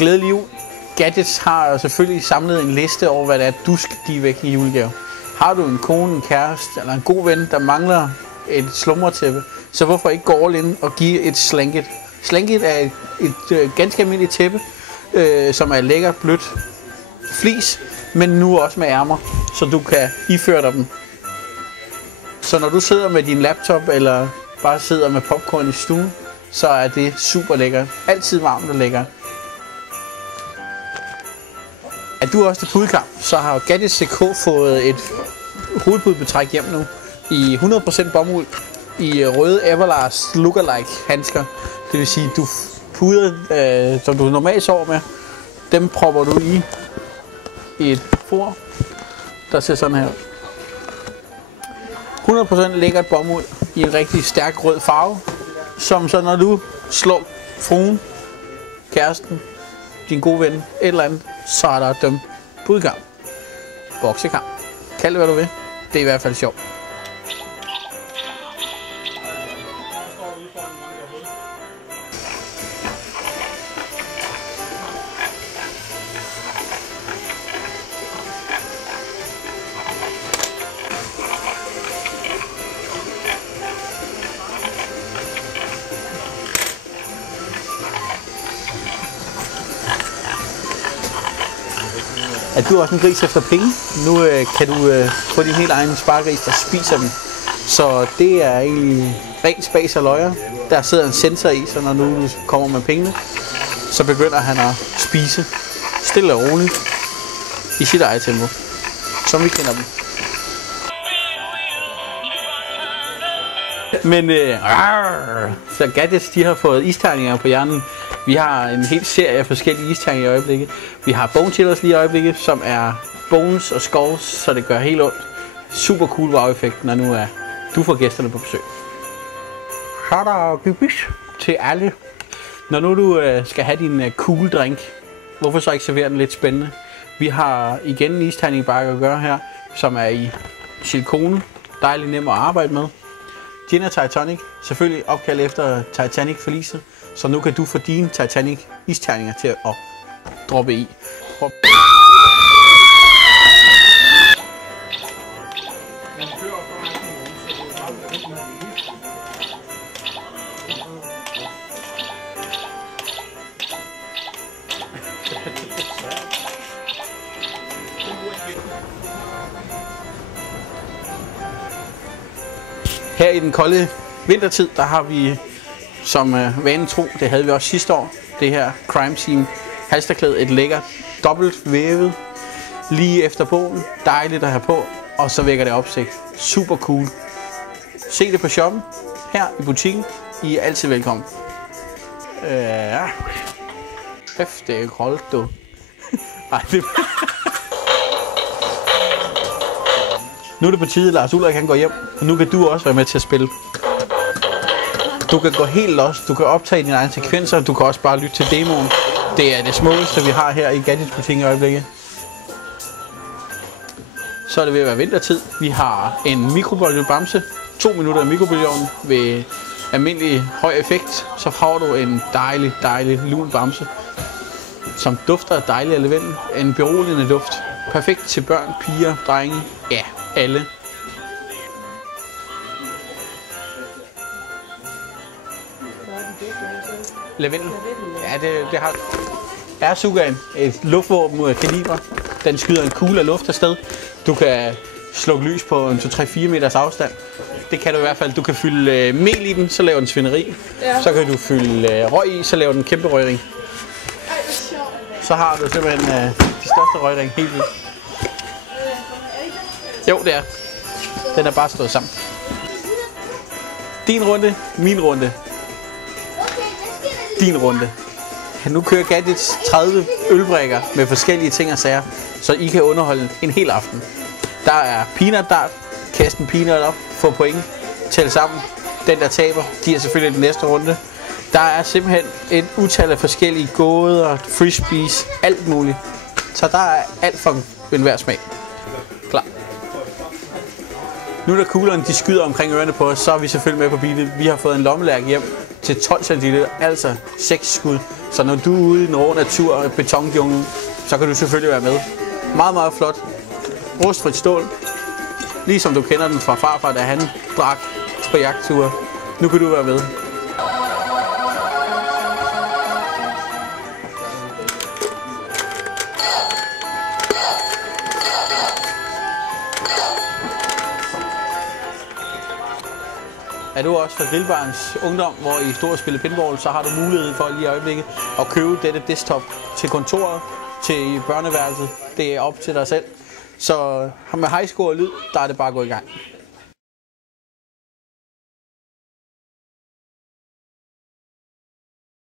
Glædelig jul. Gadgets har selvfølgelig samlet en liste over, hvad det er, du skal give væk i julegave. Har du en kone, en kæreste eller en god ven, der mangler et slumretæppe, så hvorfor ikke gå all in og give et slanket? Slanket er et ganske almindeligt tæppe, som er lækkert blødt flis, men nu også med ærmer, så du kan iføre dig dem. Så når du sidder med din laptop eller bare sidder med popcorn i stuen, så er det super lækkert. Altid varmt og lækkert. Er du også til pudekamp, så har Gadgets.dk fået et hovedpudebetræk hjem nu i 100% bomuld i røde Everlast Lookalike handsker. Det vil sige, du puder, som du normalt sover med, dem propper du i et for, der ser sådan her ud. 100% lækkert bomuld i en rigtig stærk rød farve, som så når du slår fruen, kæresten, din gode ven, et eller andet, så er der dømt pudekamp, boksekamp. Kald det hvad du vil. Det er i hvert fald sjovt. Er du også en gris efter penge? Nu kan du få din helt egen sparegris, der spiser dem. Så det er egentlig rent spas og løjer. Der sidder en sensor i, så når du kommer med pengene, så begynder han at spise stille og roligt i sit eget tempo, som vi kender dem. Men så Gadgets, de har fået isterninger på hjernen. Vi har en hel serie af forskellige isterninger i øjeblikket. Vi har Bone Chillers lige i øjeblikket, som er bones og skulls, så det gør helt ondt. Super cool wow-effekt, når nu er du får gæsterne på besøg. Så er der bibis til alle. Når nu du skal have din cool drink, hvorfor så ikke servere den lidt spændende? Vi har igen en isterningebakke at gøre her, som er i silikone. Dejligt nem at arbejde med. Gin og Titanic, selvfølgelig opkaldt efter Titanic-forliset, så nu kan du få dine Titanic-isterninger til at droppe i. Her i den kolde vintertid, der har vi som vanen tro, det havde vi også sidste år, det her Crime Team halsterklæde, et lækkert dobbelt vævet lige efter båden, dejligt at have på, og så vækker det opsigt. Super cool. Se det på shoppen, her i butikken, I er altid velkommen. Ja. Kæft, det er koldt, du. Ej, det... Nu er det på tide, Lars Ulrik han går hjem, og nu kan du også være med til at spille. Du kan gå helt lost, du kan optage dine egne sekvenser, du kan også bare lytte til demoen. Det er det smukkeste, vi har her i Gadgets-butikken i øjeblikket. Så er det ved at være vintertid. Vi har en mikrobølgebamse, 2 minutter i mikrobølgeovnen ved almindelig høj effekt. Så får du en dejlig lun bamse, som dufter af dejlig af lavendel. En beroligende duft. Perfekt til børn, piger, drenge, ja, alle. Lavendel. Ja, det har Airsugaen, et luftvåben mod kaliber. Den skyder en kugle af luft afsted. Du kan slukke lys på en 2-3-4 meters afstand. Det kan du i hvert fald. Du kan fylde mel i den, så laver den svineri. Ja. Så kan du fylde røg i, så laver den kæmpe røgring. Så har du simpelthen de største røgring helt vildt. Jo, det er. Den er bare stået sammen. Din runde, min runde. Din runde. Nu kører Gadgets 30 ølbrækker med forskellige ting og sager, så I kan underholde en hel aften. Der er peanut dart. Kast en peanut op, få point, tælle sammen. Den der taber, giver selvfølgelig den næste runde. Der er simpelthen et utal af forskellige gåder, frisbees, alt muligt. Så der er alt for enhver smag. Klar. Nu da kuglerne de skyder omkring ørerne på os, så er vi selvfølgelig med på beatet. Vi har fået en lommelærke hjem til 12 cm, altså 6 skud. Så når du er ude i den rå natur og betonjunglen, så kan du selvfølgelig være med. Meget, meget flot. Rustfrit stål. Ligesom du kender den fra farfar, da han drak på jagtture. Nu kan du være med. Er du også fra Grillbarens Ungdom, hvor I står og spiller pinball, så har du mulighed for lige i øjeblikket at købe dette desktop til kontoret, til børneværelset. Det er op til dig selv. Så med high score og lyd, der er det bare at gå i gang.